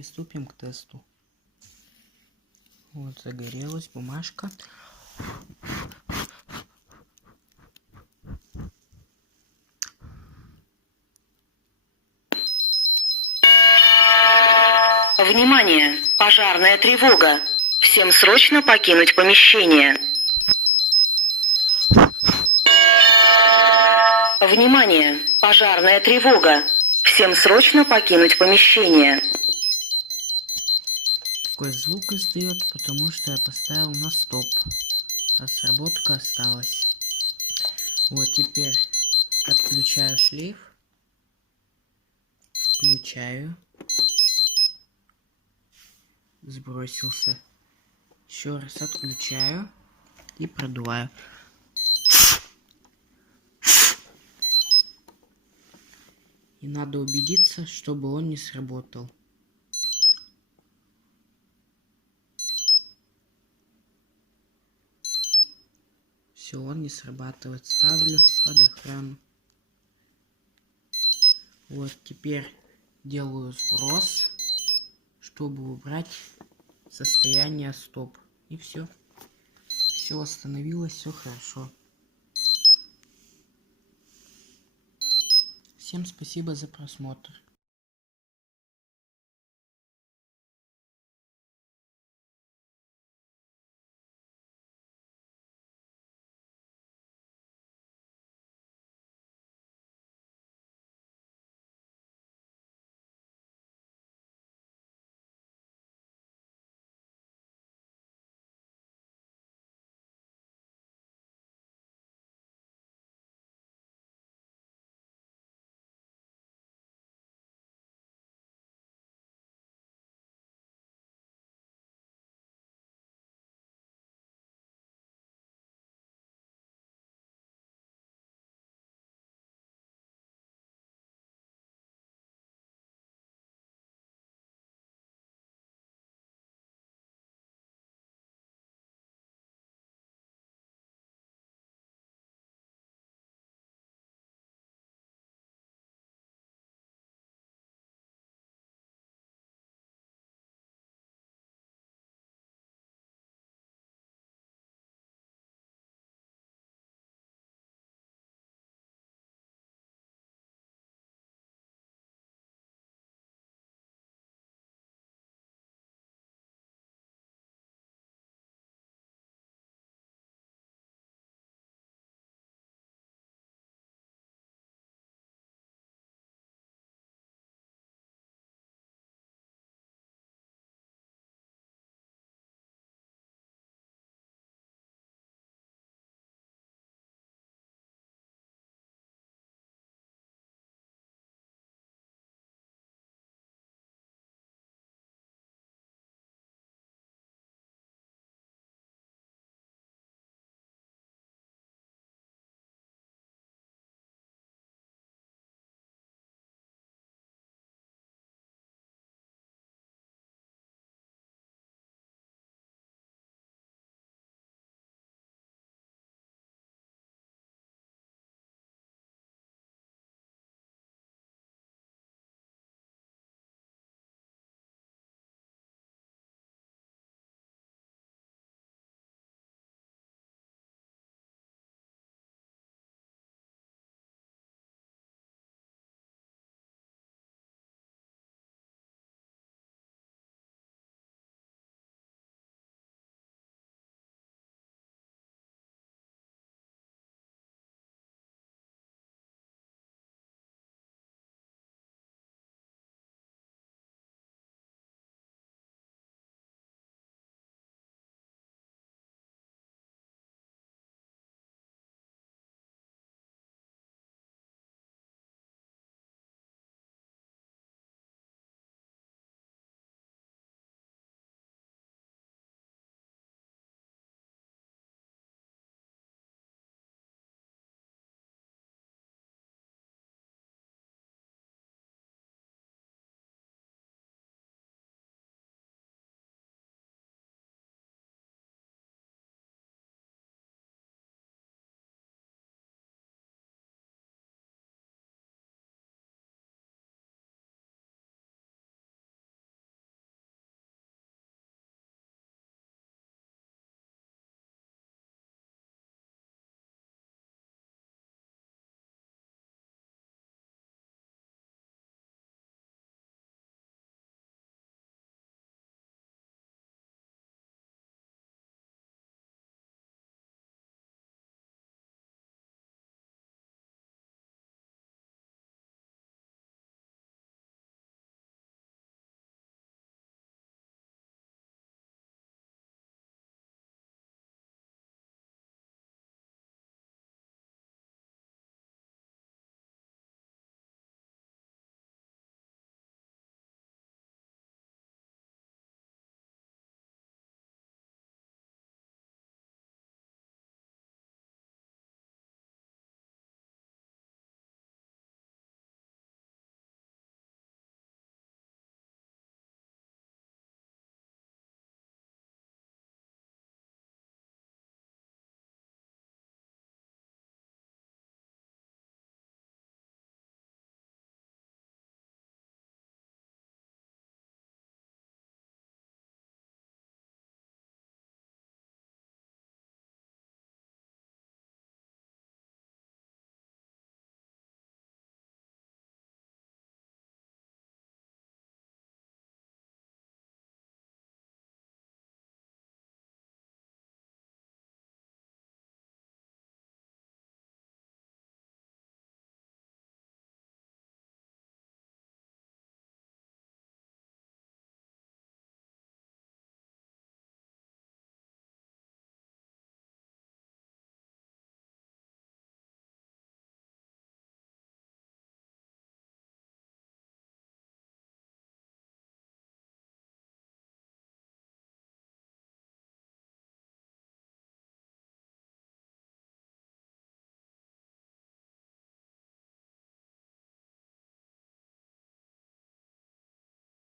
приступим к тесту. Вот, загорелась бумажка. Внимание! Пожарная тревога! Всем срочно покинуть помещение. Внимание! Пожарная тревога! Всем срочно покинуть помещение. Такой звук издает, потому что я поставил на стоп. А сработка осталась. Вот теперь отключаю шлейф. Включаю. Сбросился. Еще раз отключаю и продуваю. И надо убедиться, чтобы он не сработал. Все, он не срабатывает. Ставлю под охрану. Вот теперь делаю сброс, чтобы убрать состояние стоп. И все. Все остановилось, все хорошо. Всем спасибо за просмотр.